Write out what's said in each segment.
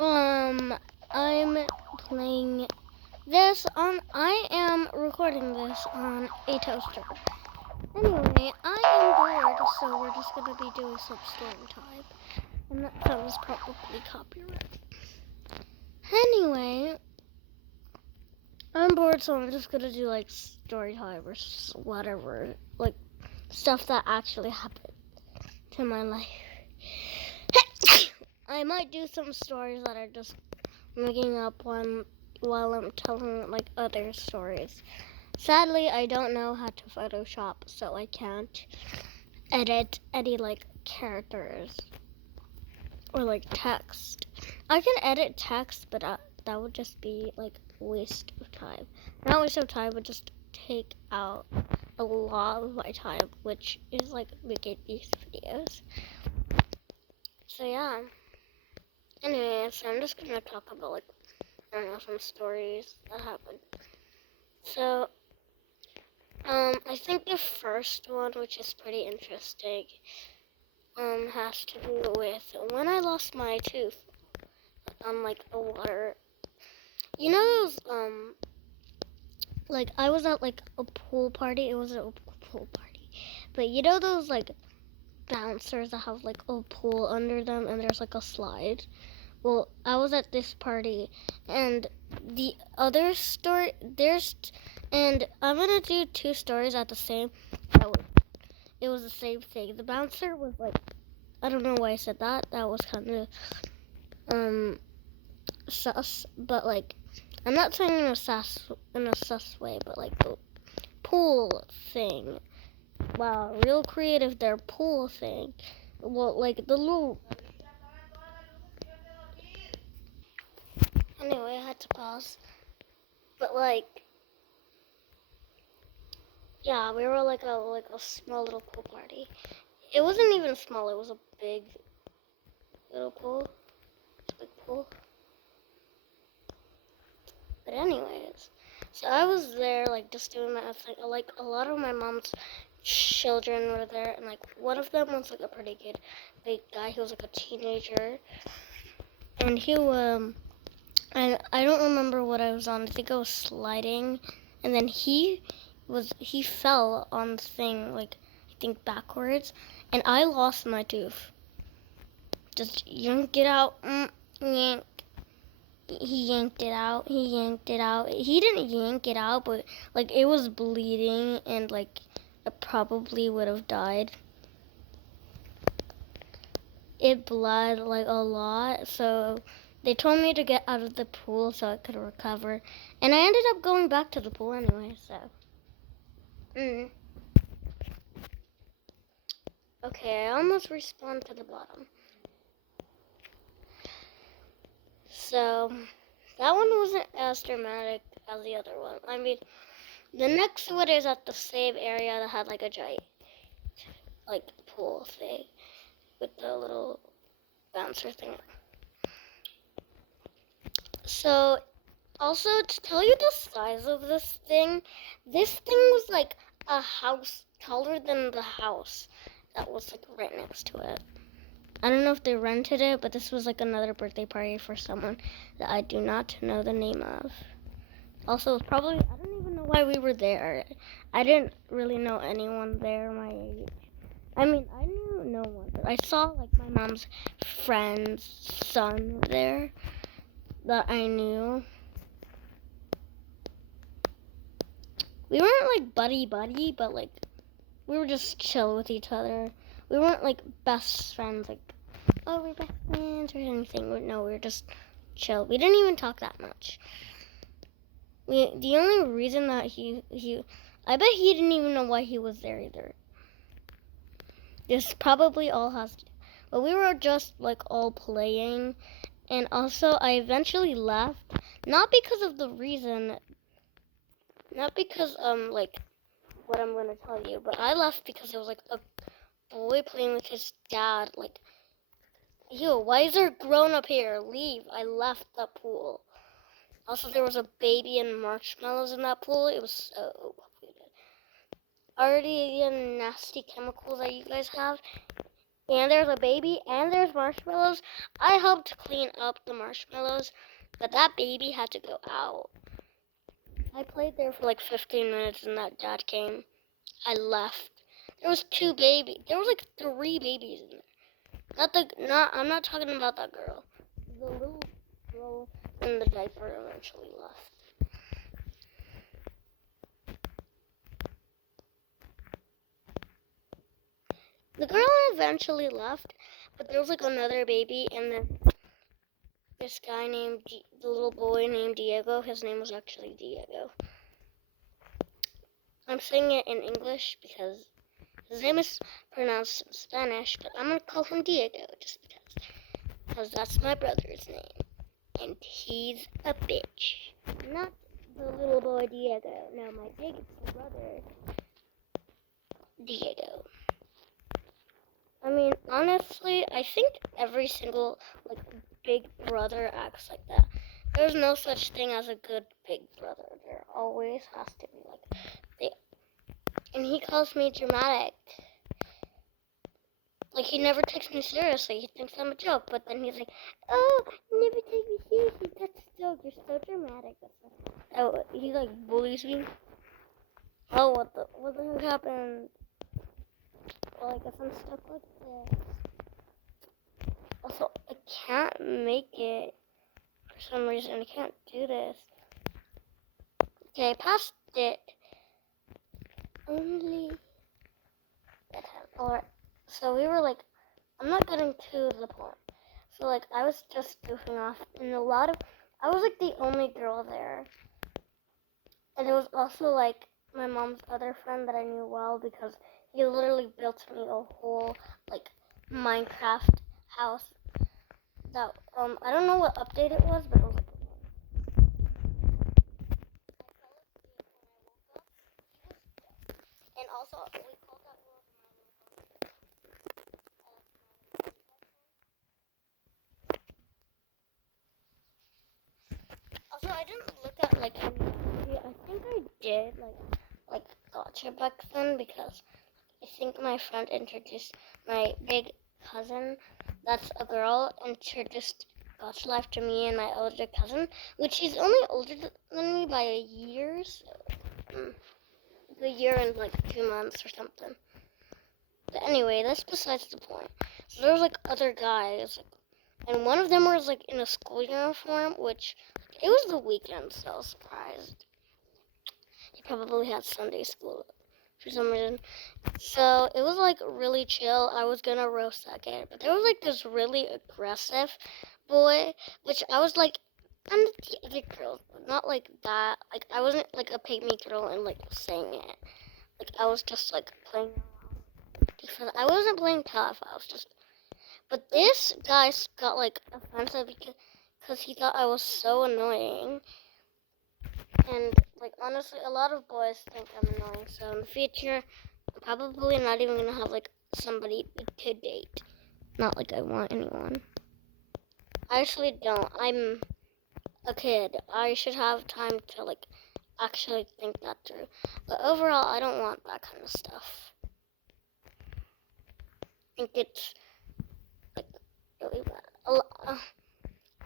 I'm playing this on. I am recording this on a toaster. Anyway, I am bored, so we're just gonna be doing some story time, and that was probably copyright. Anyway, I'm bored, so I'm just gonna do like story time or whatever, like stuff that actually happened to my life. I might do some stories that are just making up while I'm telling like other stories. Sadly, I don't know how to Photoshop, so I can't edit any like characters or like text. I can edit text, but that would just be like a waste of time. Not waste of time, but just take out a lot of my time, which is like making these videos. So yeah. Anyway, so I'm just gonna talk about like, I don't know, some stories that happened. So, I think the first one, which is pretty interesting, has to do with when I lost my tooth on like the water. You know those, like I was at like a pool party. It wasn't a pool party, but you know those like bouncers that have like a pool under them and there's like a slide. Well, I was at this party, and the other story and I'm gonna do two stories at the same. It was the same thing. The bouncer was like, I don't know why I said that. That was kind of sus, but like, I'm not saying in a sus way, but like the pool thing. Wow, real creative. Their pool thing. Well, like the little. Anyway, I had to pause. But like, yeah, we were like a small little pool party. It wasn't even small. It was a big little pool. Big pool. But anyways, so I was there like just doing my thing. Like a lot of my mom's children were there, and like one of them was like a pretty good big guy. He was like a teenager, and I don't remember what I was on. I think I was sliding, and then he fell on the thing, like I think backwards, and I lost my tooth. Just yank it out, yank. He yanked it out. He yanked it out. He didn't yank it out, but like it was bleeding, and like it probably would have died. It bled like a lot, so they told me to get out of the pool so I could recover, and I ended up going back to the pool anyway. So, okay, I almost respawned to the bottom. So that one wasn't as dramatic as the other one. I mean, the next one is at the same area that had like a giant like pool thing with the little bouncer thing. So, also to tell you the size of this thing was like a house taller than the house that was like right next to it. I don't know if they rented it, but this was like another birthday party for someone that I do not know the name of. Also, it's probably, I don't even know why we were there. I didn't really know anyone there my age. I mean, I knew no one, but I saw like my mom's friend's son there that I knew. We weren't like buddy, but like we were just chill with each other. We weren't like best friends, like, oh, we're best friends or anything. No, we were just chill. We didn't even talk that much. The only reason that I bet he didn't even know why he was there either. This probably all has to do. But we were just like all playing, and also I eventually left, not because of the reason, not because like what I'm gonna tell you, but I left because it was like a boy playing with his dad. Like, ew, why is there a grown up here? Leave. I left the pool. Also, there was a baby and marshmallows in that pool. It was so polluted. Already the nasty chemicals that you guys have and there's a baby, and there's marshmallows. I helped clean up the marshmallows, but that baby had to go out. I played there for like 15 minutes, and that dad came. I left. There was two babies. There was like three babies in there. I'm not talking about that girl. The little girl in the diaper eventually left. The girl eventually left, but there was like another baby, and then this guy the little boy named Diego, his name was actually Diego. I'm saying it in English because his name is pronounced in Spanish, but I'm going to call him Diego just because that's my brother's name. And he's a bitch. Not the little boy Diego. No, my big brother, Diego. I mean, honestly, I think every single, like, big brother acts like that. There's no such thing as a good big brother. There always has to be, like, and he calls me dramatic. Like, he never takes me seriously. He thinks I'm a joke, but then he's like, oh, you never take me seriously. That's a joke. You're so dramatic. Oh, he, like, bullies me. Oh, what the heck happened? Well, I guess I'm stuck like this. Also, I can't make it. For some reason, I can't do this. Okay, I passed it. Only that time. Alright. So we were like, I'm not getting to the point. So like, I was just goofing off, and I was like the only girl there. And it was also like my mom's other friend that I knew well because he literally built me a whole like Minecraft house. That I don't know what update it was, but it was like. And also, we called that girl. Also, I didn't look at like any recipe. I think I did like gotcha back then because I think my friend introduced my big cousin. That's a girl, introduced gotcha life to me and my older cousin, which she's only older than me by a year. So, a year and like 2 months or something. But anyway, that's besides the point. So there was like other guys, and one of them was like in a school uniform, which it was the weekend, so I was surprised. He probably had Sunday school for some reason. So it was like really chill. I was gonna roast that guy, but there was like this really aggressive boy, which I was like, I'm the other girl, not like that. Like I wasn't like a pygmy girl and like saying it. Like I was just like playing because I wasn't playing tough. I was just. But this guy got like offensive because he thought I was so annoying. And like honestly, a lot of boys think I'm annoying. So in the future, I'm probably not even gonna have like somebody to date. Not like I want anyone. I actually don't. I'm a kid. I should have time to like actually think that through. But overall, I don't want that kind of stuff. I think it's like really bad.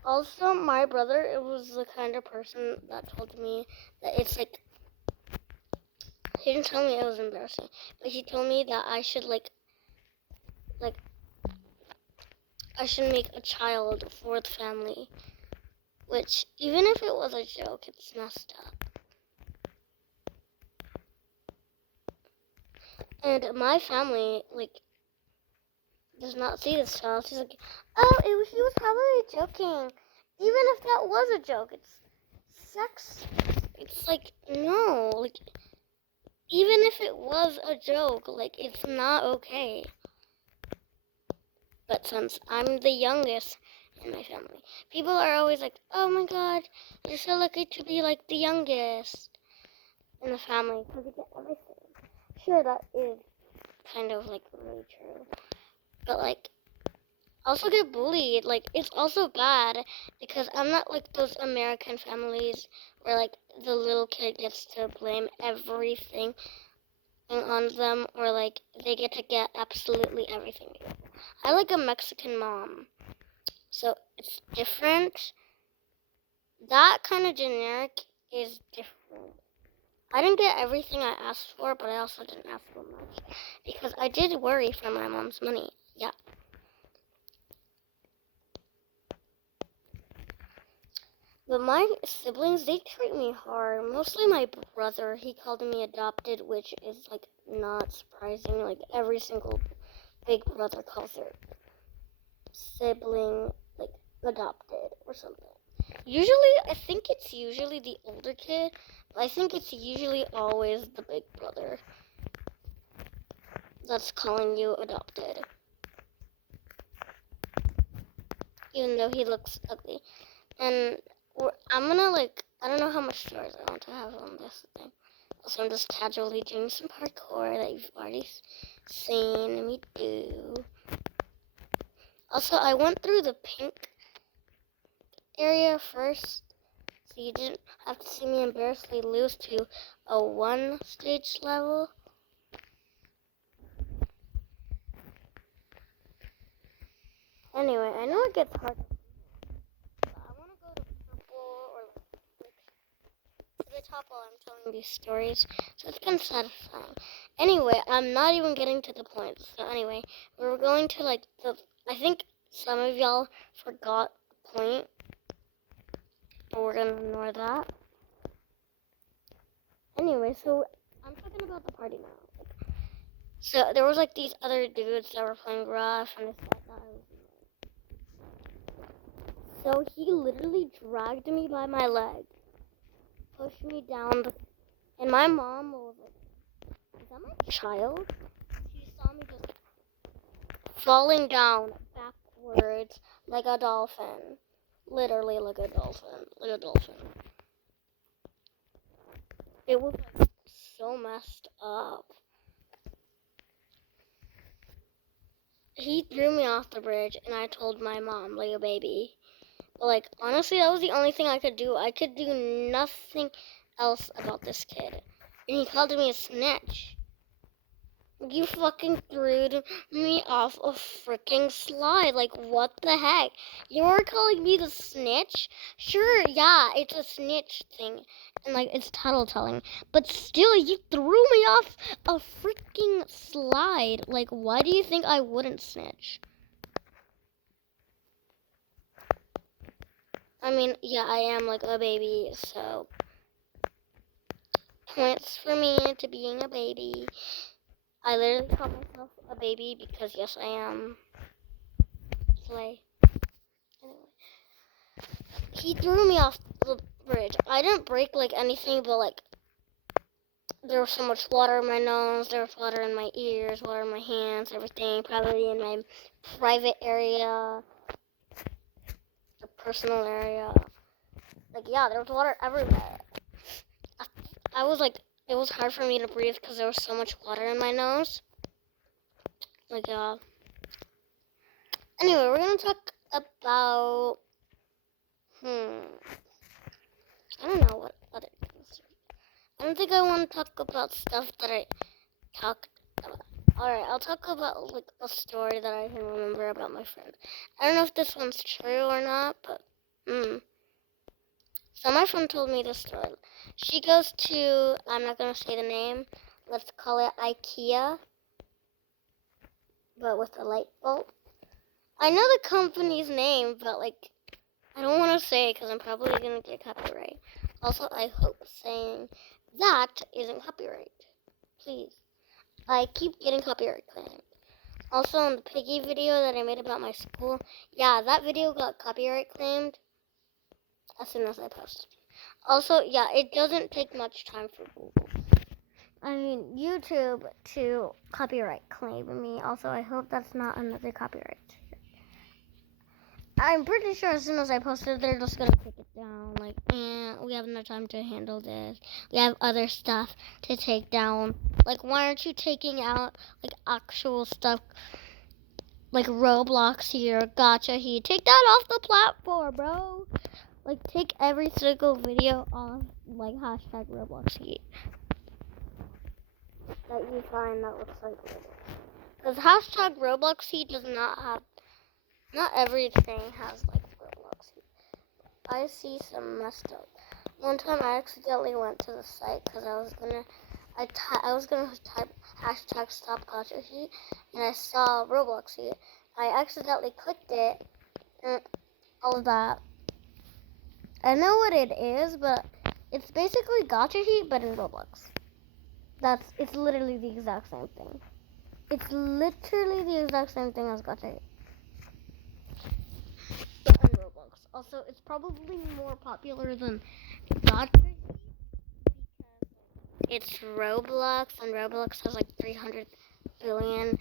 Also, my brother, it was the kind of person that told me that it's like, he didn't tell me it was embarrassing, but he told me that I should I should make a child for the family, which, even if it was a joke, it's messed up. And my family, like, does not see this child. She's like, oh, he was probably joking. Even if that was a joke, it's sex. It's like, no, like, even if it was a joke, like, it's not okay. But since I'm the youngest in my family, people are always like, oh my god, you're so lucky to be like the youngest in the family because you get everything. Sure, that is kind of like really true. But like, also get bullied. Like, it's also bad because I'm not like those American families where like the little kid gets to blame everything on them, or like they get to get absolutely everything. I like a Mexican mom. So it's different. That kind of generic is different. I didn't get everything I asked for, but I also didn't ask for much. Because I did worry for my mom's money. Yeah. But my siblings, they treat me hard. Mostly my brother. He called me adopted, which is, like, not surprising. Like, every single big brother calls their sibling, like, adopted or something. Usually, I think it's usually the older kid. But I think it's usually always the big brother that's calling you adopted. Even though he looks ugly. And I'm gonna, like, I don't know how much stories I want to have on this thing. Also, I'm just casually doing some parkour that you've already seen me do. Also, I went through the pink area first, so you didn't have to see me embarrassingly lose to a 1-stage level. Anyway, I know it gets hard. I want to go to purple or like to the top while I'm telling these stories, so it's kind of satisfying. Anyway, I'm not even getting to the point. So anyway, we're going to like I think some of y'all forgot the point, but we're gonna ignore that. Anyway, so I'm talking about the party now. So there was like these other dudes that were playing rough, and they thought that I was. So he literally dragged me by my leg, pushed me down, and my mom was like, "Is that my child?" She saw me just falling down backwards like a dolphin, literally like a dolphin. It was like so messed up. He threw me off the bridge, and I told my mom like a baby. But like honestly, that was the only thing I could do. I could do nothing else about this kid, and he called me a snitch. You fucking threw me off a freaking slide. Like, what the heck? You're calling me the snitch? Sure, yeah, it's a snitch thing. And, like, it's tattletelling. But still, you threw me off a freaking slide. Like, why do you think I wouldn't snitch? I mean, yeah, I am, like, a baby, so points for me to being a baby. I literally call myself a baby because, yes, I am. Slay. Anyway. He threw me off the bridge. I didn't break, like, anything, but, like, there was so much water in my nose, there was water in my ears, water in my hands, everything, probably in my private area, the personal area. Like, yeah, there was water everywhere. I was, like, it was hard for me to breathe because there was so much water in my nose. Like, anyway, we're gonna talk about, I don't know what other things. I don't think I want to talk about stuff that I talked about. Alright, I'll talk about, like, a story that I can remember about my friend. I don't know if this one's true or not, but, So my friend told me this story. She goes to, I'm not gonna say the name, let's call it IKEA, but with a light bulb. I know the company's name, but, like, I don't want to say it because I'm probably going to get copyright. Also, I hope saying that isn't copyright. Please. I keep getting copyright claimed. Also, on the piggy video that I made about my school, yeah, that video got copyright claimed as soon as I posted it. Also, yeah, it doesn't take much time for Google. I mean, YouTube to copyright claim me. Also, I hope that's not another copyright. I'm pretty sure as soon as I post it, they're just gonna take it down. Like, we have no time to handle this. We have other stuff to take down. Like, why aren't you taking out, like, actual stuff? Like, Roblox here, gotcha here. Take that off the platform, bro. Like, take every single video off, like, hashtag Roblox here that you find that looks like Roblox. Because hashtag Robloxy does not have, not everything has like Robloxy. I see some messed up. One time I accidentally went to the site because I was gonna type hashtag stop gotcha heat, and I saw Robloxy. I accidentally clicked it and all of that. I know what it is, but it's basically gotcha heat but in Roblox. It's literally the exact same thing. It's literally the exact same thing as gotcha heat. But in Roblox. Also, it's probably more popular than gotcha heat because it's Roblox, and Roblox has like 300 billion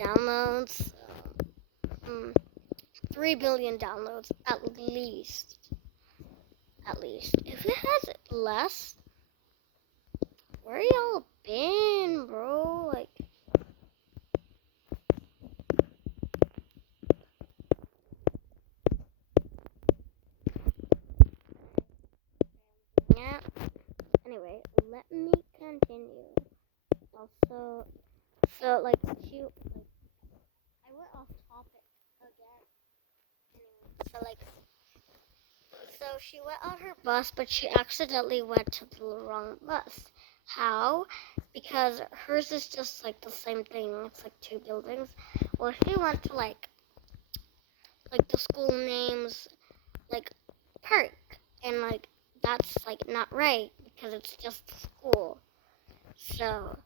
downloads. 3 billion downloads at least. If it has less, where y'all been, bro? Like, yeah. Anyway, let me continue. Also, so like I went off topic again. Anyway, so she went on her bus, but she accidentally went to the wrong bus. How? Because hers is just like the same thing. It's like 2 buildings. Well, she went to like the school names, like Park, and like that's like not right because it's just a school. So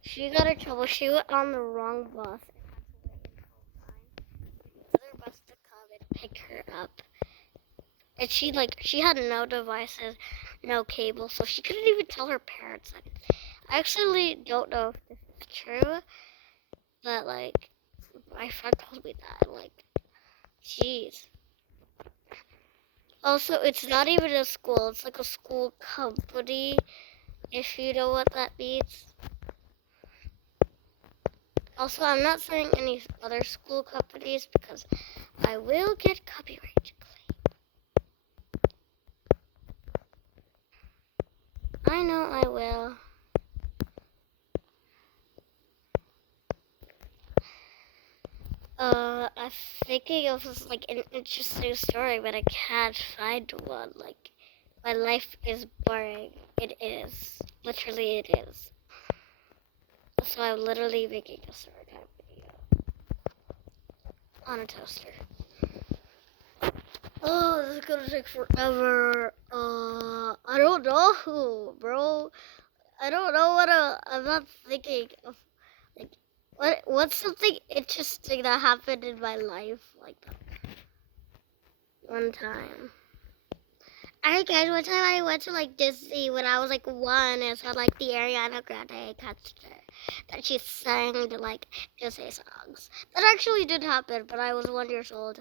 she got in trouble. She went on the wrong bus and had to wait until 9 for the other bus to come and pick her up. And she had no devices, no cable, so she couldn't even tell her parents. I actually don't know if this is true, but like my friend told me that. Like, jeez. Also, it's not even a school. It's like a school company, if you know what that means. Also, I'm not saying any other school companies because I will get copyright claim. I know I will. I'm thinking of like an interesting story, but I can't find one. Like, my life is boring. It is. Literally, it is. So I'm literally making a Storytime video on a toaster. Oh, this is gonna take forever. I don't know, bro. I don't know I'm not thinking of, like, what's something interesting that happened in my life, like that. One time. Alright guys, one time I went to like Disney when I was like 1 and saw like the Ariana Grande concert that she sang the like Disney songs. That actually did happen, but I was 1 year old.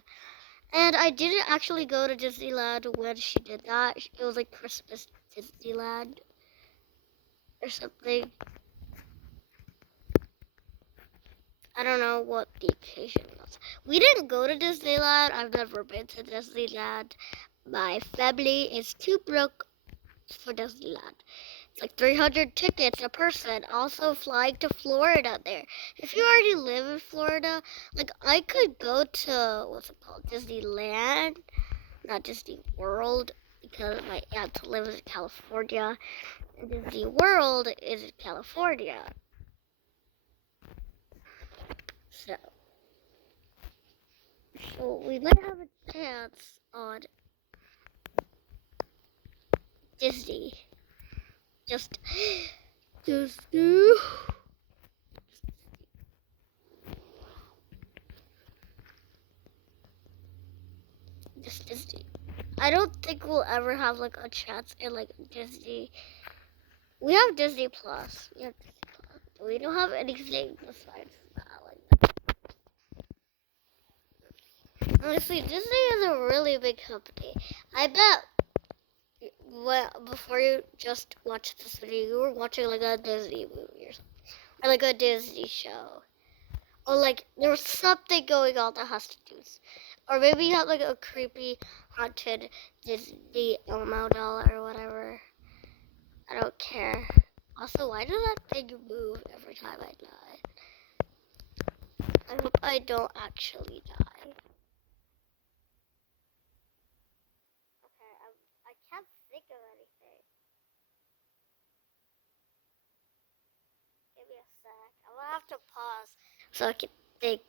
And I didn't actually go to Disneyland when she did that. It was like Christmas Disneyland or something. I don't know what the occasion was. We didn't go to Disneyland. I've never been to Disneyland. My family is too broke for Disneyland. It's like 300 tickets a person. Also flying to Florida there. If you already live in Florida, like I could go to, what's it called, Disneyland, not Disney World, because my aunt lives in California, and Disney World is in California. So we might have a chance on Disney. Just do. Just Disney. I don't think we'll ever have like a chance in like Disney. We have Disney Plus. We don't have anything besides that. Honestly, Disney is a really big company. I bet before you just watched this video, you were watching like a Disney movie or something, or like a Disney show, or like there was something going on that has to do, or maybe you have like a creepy haunted Disney Elmo doll or whatever. I don't care. Also, why does that thing move every time I die? I hope I don't actually die. Okay, I can't think of anything. Give me a sec. I'm gonna have to pause so I can think.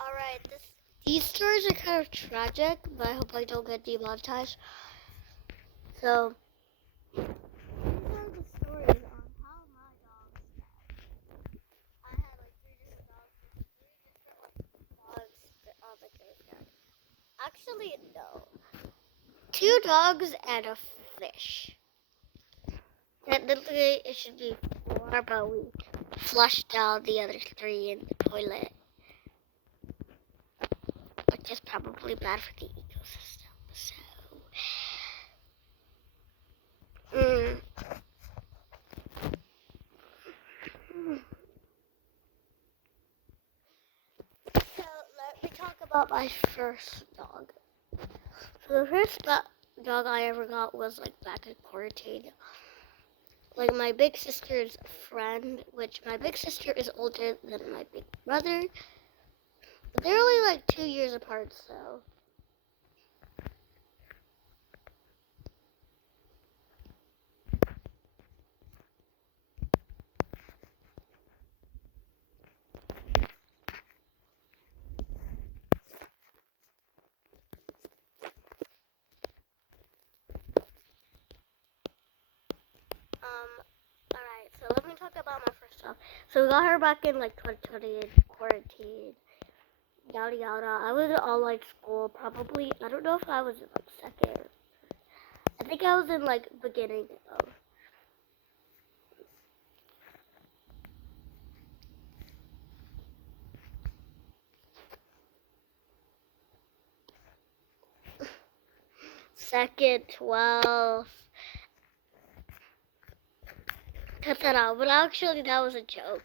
Alright, these stories are kind of tragic, but I hope I don't get demonetized. So, these are the stories on how my dogs died. I had like three different dogs on the graveyard. Actually, no. 2 dogs and a fish. Technically, it should be 4, but we flushed out the other 3 in the toilet, which is probably bad for the ecosystem. So, So let me talk about my first dog. So the first dog I ever got was like back in quarantine. Like my big sister's friend, which my big sister is older than my big brother. But they're only like 2 years apart, so. Alright, so let me talk about my first dog. So we got her back in like 2020 in quarantine. Yada yada. I was in all like school, probably. I don't know if I was in like second. I think I was in like beginning of. Second, 12. Cut that out. But actually, that was a joke.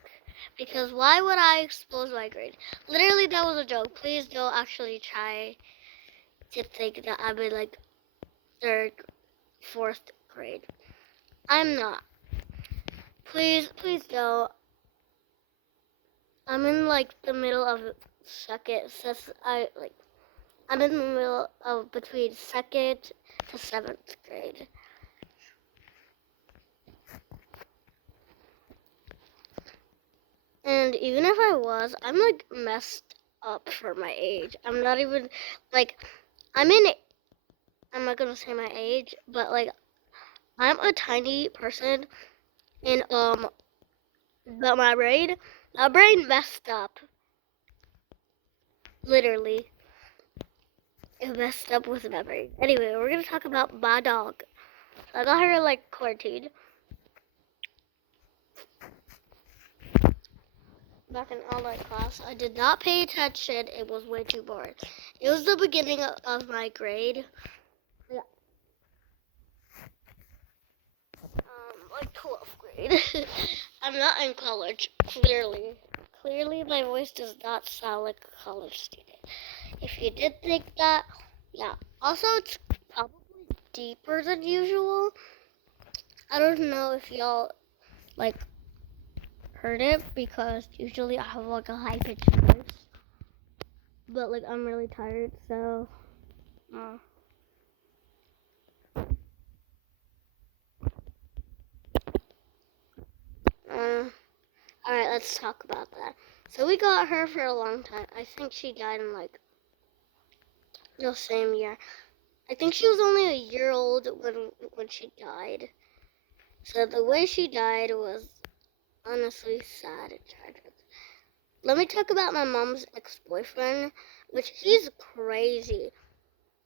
Because why would I expose my grade? Literally, that was a joke. Please don't actually try to think that I'm in like 3rd, 4th grade. I'm not. Please don't. I'm in like the middle of 2nd. I'm in the middle of between 2nd to 7th grade. And even if I was, I'm like messed up for my age. I'm not even like I'm not gonna say my age, but like I'm a tiny person, and but my brain messed up. Literally, it messed up with my brain. Anyway, we're gonna talk about my dog. So I got her like quarantined. Back in online class, I did not pay attention. It was way too boring. It was the beginning of my grade. Yeah. Like 12th grade. I'm not in college, clearly. Clearly, my voice does not sound like a college student. If you did think that, yeah. Also, it's probably deeper than usual. I don't know if y'all, like, heard it, because usually I have, like, a high-pitched voice. But, like, I'm really tired, so, Alright, let's talk about that. So we got her for a long time. I think she died in, like, the same year. I think she was only a year old when she died. So the way she died was honestly sad and tragic. Let me talk about my mom's ex-boyfriend, which he's crazy.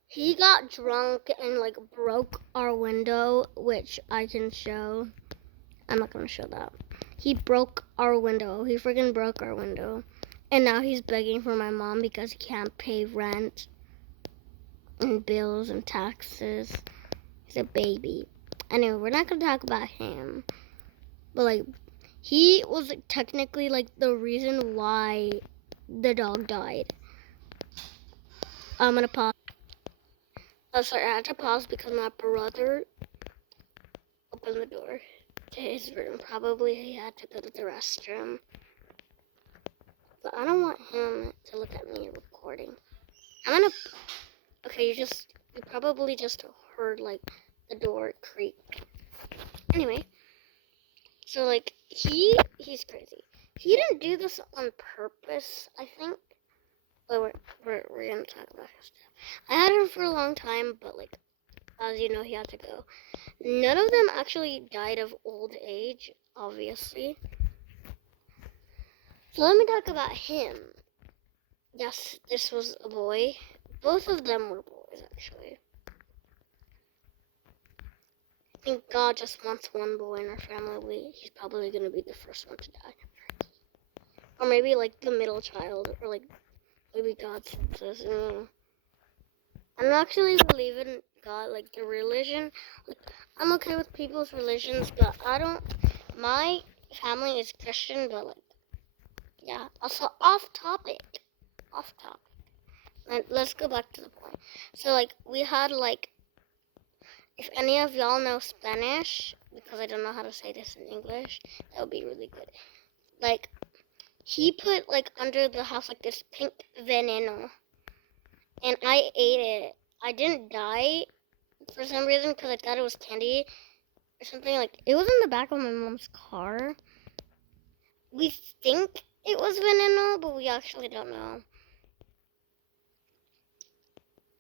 He got drunk and like broke our window, which I can show. I'm not gonna show that. He broke our window. He freaking broke our window. And now he's begging for my mom because he can't pay rent and bills and taxes. He's a baby. Anyway, we're not gonna talk about him. But like, he was like, technically like the reason why the dog died. I'm gonna pause. Oh, sorry, I had to pause because my brother opened the door to his room. Probably he had to go to the restroom. But I don't want him to look at me recording. Okay, you probably just heard, like, the door creak. Anyway, so, like, he's crazy. He didn't do this on purpose, I think. But we're gonna talk about his stuff. I had him for a long time, but, like, as you know, he had to go. None of them actually died of old age, obviously. So let me talk about him. Yes, this was a boy. Both of them were boys, actually. I think God just wants one boy in our family. He's probably going to be the first one to die. Or maybe, like, the middle child. Or, like, maybe God says, I don't actually believe in God, like, the religion. Like, I'm okay with people's religions, but my family is Christian, but, like, yeah. Also, off topic. Let's go back to the point. So, like, we had, like, if any of y'all know Spanish, because I don't know how to say this in English, that would be really good. Like, he put, like, under the house, like, this pink veneno, and I ate it. I didn't die for some reason, because I thought it was candy or something. Like, it was in the back of my mom's car. We think it was veneno, but we actually don't know.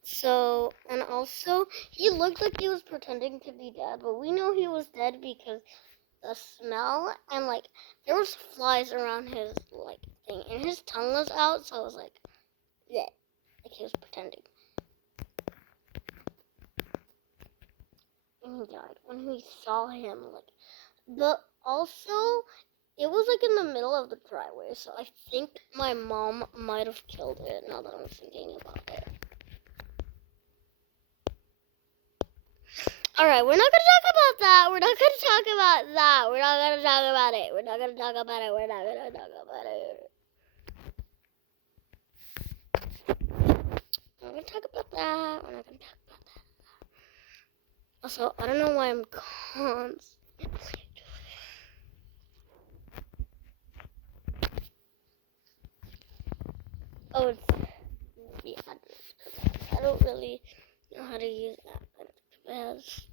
So, and also, he looked like he was pretending to be dead, but we know he was dead because the smell, and, like, there was flies around his, like, thing, and his tongue was out, so it was like, yeah, like he was pretending. And he died when we saw him, like, but also, it was, like, in the middle of the driveway, so I think my mom might have killed it, now that I'm thinking about it. Alright, we're not gonna talk about that. We're not gonna talk about that. We're not gonna talk about it. We're not gonna talk about it. We're not gonna talk about it. We're not gonna talk about that. We're not gonna talk about that. Also, I don't know why I'm constantly Oh, it's the address. I don't really know how to use that, but it's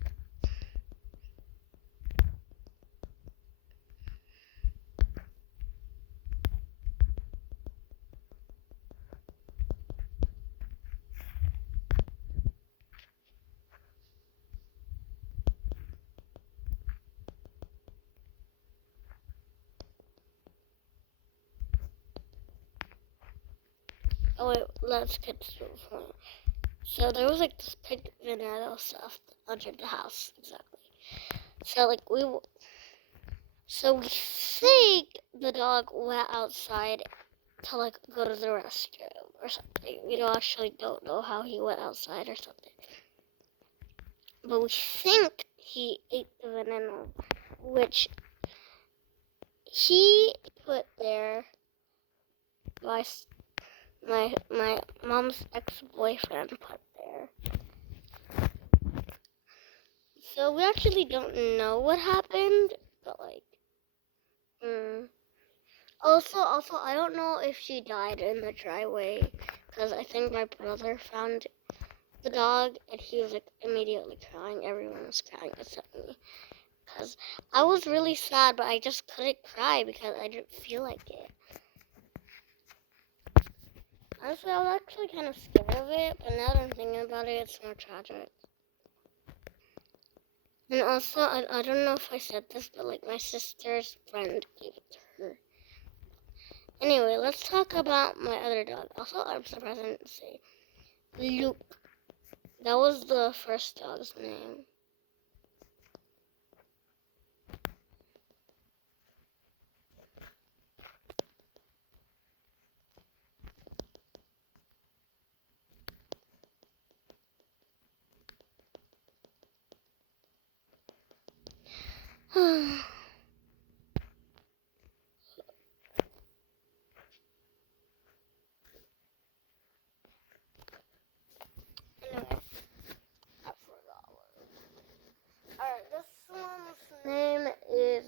Oh wait, let's get to the point. So there was, like, this pink vanilla stuff under the house, exactly. So, like, we think the dog went outside to, like, go to the restroom or something. We don't know how he went outside or something. But we think he ate the veneno, which he put there by my mom's ex-boyfriend put there. So we actually don't know what happened, but, like, Also, I don't know if she died in the driveway, because I think my brother found the dog, and he was, like, immediately crying. Everyone was crying except me, because I was really sad, but I just couldn't cry because I didn't feel like it. Honestly, I was actually kind of scared of it, but now that I'm thinking about it, it's more tragic. And also, I don't know if I said this, but, like, my sister's friend gave it to her. Anyway, let's talk about my other dog. Also, I'm surprised I didn't say Luke. That was the first dog's name. Anyway, I forgot what it was. Alright, this one's name is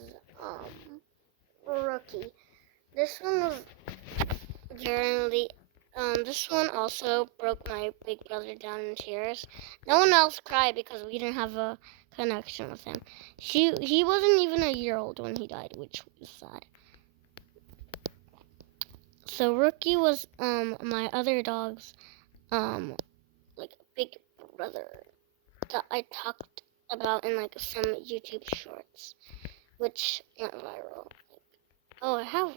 Rookie. This one was apparently, this one also broke my big brother down in tears. No one else cried because we didn't have a connection with him. He wasn't even a year old when he died, which was sad. So Rookie was my other dog's like big brother that I talked about in like some YouTube shorts, which went viral. Oh, I have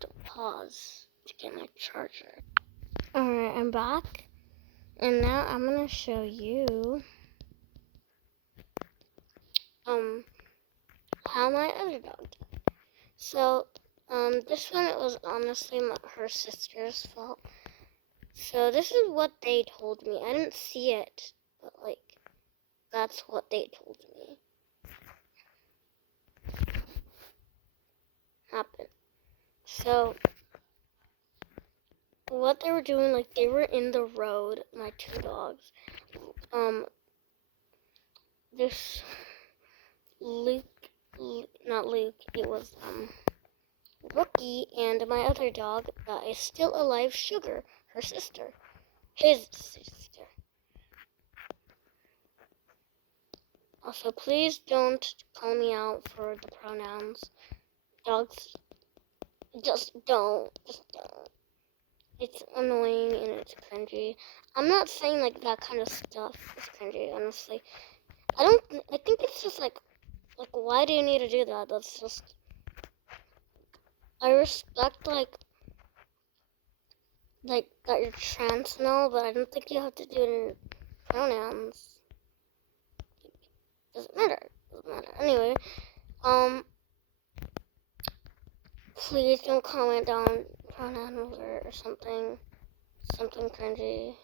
to pause to get my charger. Alright, I'm back. And now I'm gonna show you how my other dog did. So this one, it was honestly her sister's fault. So this is what they told me. I didn't see it, but like that's what they told me happened. So what they were doing, like they were in the road, my two dogs. This not Luke, it was Rookie and my other dog that is still alive, Sugar, her sister. His sister. Also, please don't call me out for the pronouns. Dogs, just don't. It's annoying and it's cringy. I'm not saying like that kind of stuff is cringy, honestly. I think it's just like why do you need to do that? That's just, I respect like that you're trans and all, but I don't think you have to do it in pronouns. Doesn't matter. Anyway, please don't comment down pronouns or something cringy.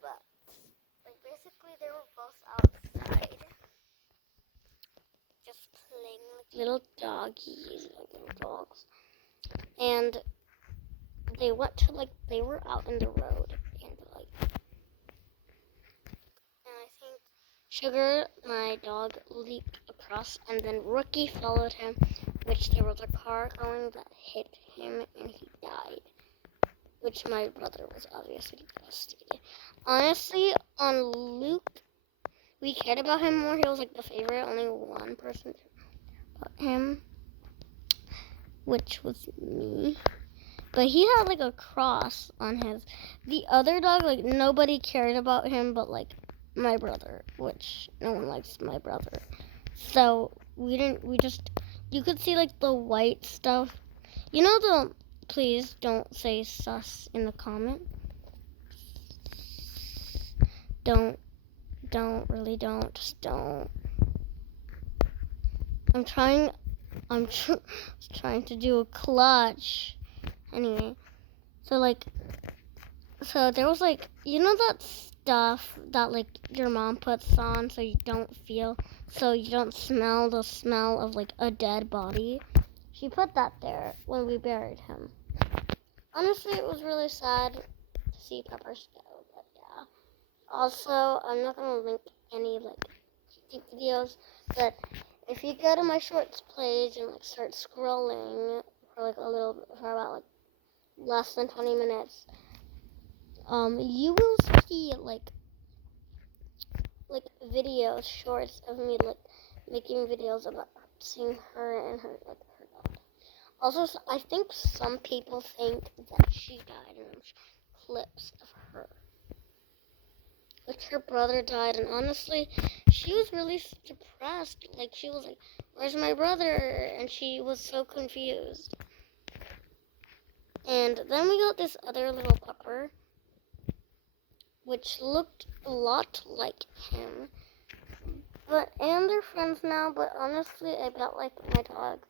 But like basically they were both outside, just playing like little doggies, like little dogs, and they went to they were out in the road, and I think Sugar, my dog, leaped across, and then Rookie followed him, which there was a car going that hit him, and he died, which my brother was obviously devastated. Honestly, on Luke, we cared about him more. He was like the favorite. Only one person cared about him, which was me. But he had like a cross on his. The other dog, like nobody cared about him, but like my brother, which no one likes my brother. So we just, you could see like the white stuff. You know please don't say sus in the comment. Just don't. I'm trying to do a clutch. Anyway, so there was like, you know that stuff that like your mom puts on so you don't smell the smell of like a dead body? She put that there when we buried him. Honestly, it was really sad to see Pepper's go, but yeah. Also, I'm not gonna link any like videos, but if you go to my shorts page and like start scrolling for like for about like less than 20 minutes, you will see like videos, shorts of me like making videos about seeing her and her dog. Also, I think some people think that she died, and there's clips of her. Like her brother died, and honestly, she was really depressed. Like she was like, "Where's my brother?" And she was so confused. And then we got this other little pupper, which looked a lot like him. And they're friends now, but honestly, I felt like my dog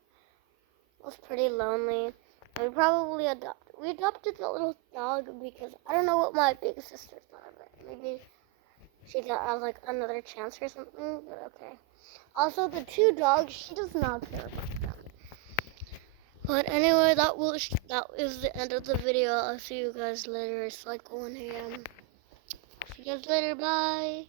was pretty lonely. And we adopted the little dog because I don't know what my big sister thought of it. Maybe she thought I was like another chance or something, but okay. Also, the two dogs, she does not care about them. But anyway, that is the end of the video. I'll see you guys later. It's like 1 a.m. See you guys later. Bye.